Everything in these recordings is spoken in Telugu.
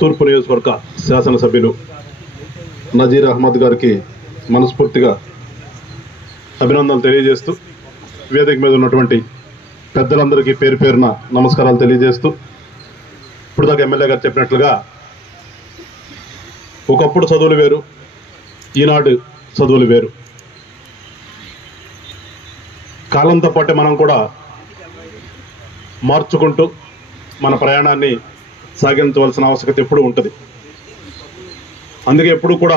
తూర్పు నియోజకవర్గ శాసనసభ్యులు నజీర్ అహ్మద్ గారికి మనస్ఫూర్తిగా అభినందనలు తెలియజేస్తూ, వేదిక మీద ఉన్నటువంటి పెద్దలందరికీ పేరు పేరున నమస్కారాలు తెలియజేస్తూ, ఇప్పుడు దాకా ఎమ్మెల్యే గారు చెప్పినట్లుగా ఒకప్పుడు చదువులు వేరు, ఈనాడు చదువులు వేరు. కాలంతో పాటు మనం కూడా మార్చుకుంటూ మన ప్రయాణాన్ని సాగించవలసిన ఆవశ్యకత ఎప్పుడూ ఉంటుంది. అందుకే ఎప్పుడు కూడా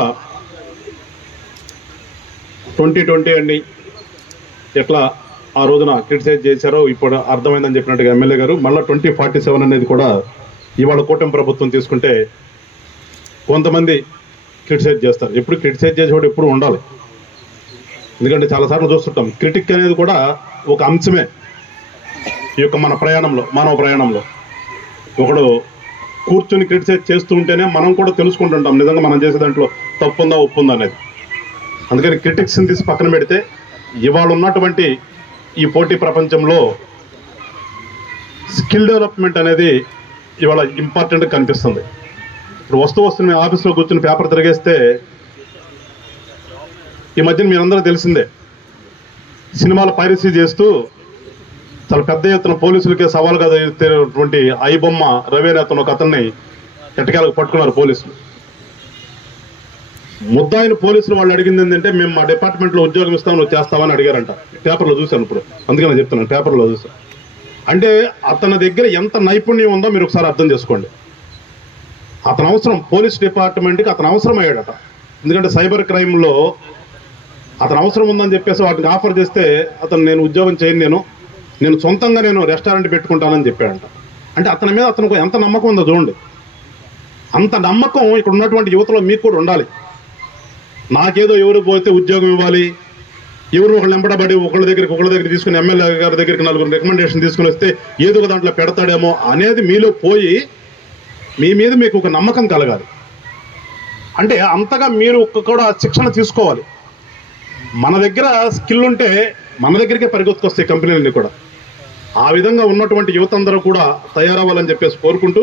2020 అండి ఎట్లా ఆ రోజున క్రిటిసైజ్ చేశారో ఇప్పుడు అర్థమైందని చెప్పినట్టుగా ఎమ్మెల్యే గారు, మళ్ళీ 2047 అనేది కూడా ఇవాళ కూటమి ప్రభుత్వం తీసుకుంటే కొంతమంది క్రిటిసైజ్ చేస్తారు. ఎప్పుడు క్రిటిసైజ్ చేసేవాడు ఎప్పుడు ఉండాలి. ఎందుకంటే చాలాసార్లు చూస్తుంటాం, క్రిటిక్ అనేది కూడా ఒక అంశమే ఈ యొక్క మన ప్రయాణంలో, మానవ ప్రయాణంలో. ఒకడు కూర్చొని క్రిటిసైజ్ చేస్తూ ఉంటేనే మనం కూడా తెలుసుకుంటుంటాం నిజంగా మనం చేసే దాంట్లో తప్పుందా ఒప్పుందా అనేది. అందుకని క్రిటిక్స్ని తీసి పక్కన పెడితే ఇవాళ ఉన్నటువంటి ఈ పోటీ ప్రపంచంలో స్కిల్ డెవలప్మెంట్ అనేది ఇవాళ ఇంపార్టెంట్గా కనిపిస్తుంది. ఇప్పుడు వస్తూ మేము ఆఫీస్లో కూర్చొని పేపర్ తిరిగేస్తే ఈ మధ్యన మీరందరూ తెలిసిందే, సినిమాలు పైరసీ చేస్తూ చాలా పెద్ద ఎత్తున పోలీసులకే సవాలుగా ఎత్తేటువంటి ఐబొమ్మ రవి అతను ఒక అతన్ని ఎట్టకేలకు పట్టుకున్నారు పోలీసులు. ముద్దాయిన పోలీసులు వాళ్ళు అడిగింది ఏంటంటే, మేము మా డిపార్ట్మెంట్లో ఉద్యోగం ఇస్తాం, నువ్వు చేస్తావని అడిగారంట. పేపర్లో చూశాను ఇప్పుడు, అందుకని చెప్తున్నాను, పేపర్లో చూశాను. అంటే అతని దగ్గర ఎంత నైపుణ్యం ఉందో మీరు ఒకసారి అర్థం చేసుకోండి. అతను అవసరం, పోలీస్ డిపార్ట్మెంట్కి అతను అవసరం అయ్యాడట. ఎందుకంటే సైబర్ క్రైమ్లో అతను అవసరం ఉందని చెప్పేసి వాటిని ఆఫర్ చేస్తే అతను నేను ఉద్యోగం చేయను, నేను సొంతంగా నేను రెస్టారెంట్ పెట్టుకుంటానని చెప్పాడంట. అంటే అతని మీద అతనికి ఎంత నమ్మకం ఉందో చూడండి. అంత నమ్మకం ఇక్కడ ఉన్నటువంటి యువతలో మీకు కూడా ఉండాలి. నాకేదో ఎవరు పోతే ఉద్యోగం ఇవ్వాలి, ఎవరు ఒకళ్ళు వెంబడబడి ఒకళ్ళ దగ్గర తీసుకుని ఎమ్మెల్యే గారి దగ్గరికి 4 రికమెండేషన్ తీసుకుని వస్తే ఏదో ఒక దాంట్లో పెడతాడేమో అనేది మీలో పోయి మీ మీద మీకు ఒక నమ్మకం కలగాలి. అంటే అంతగా మీరు కూడా శిక్షణ తీసుకోవాలి. మన దగ్గర స్కిల్ ఉంటే మన దగ్గరికే పరిగెత్తుకొస్తాయి కంపెనీలన్నీ కూడా. ఆ విధంగా ఉన్నటువంటి యువత అందరూ కూడా తయారవ్వాలని చెప్పేసి కోరుకుంటూ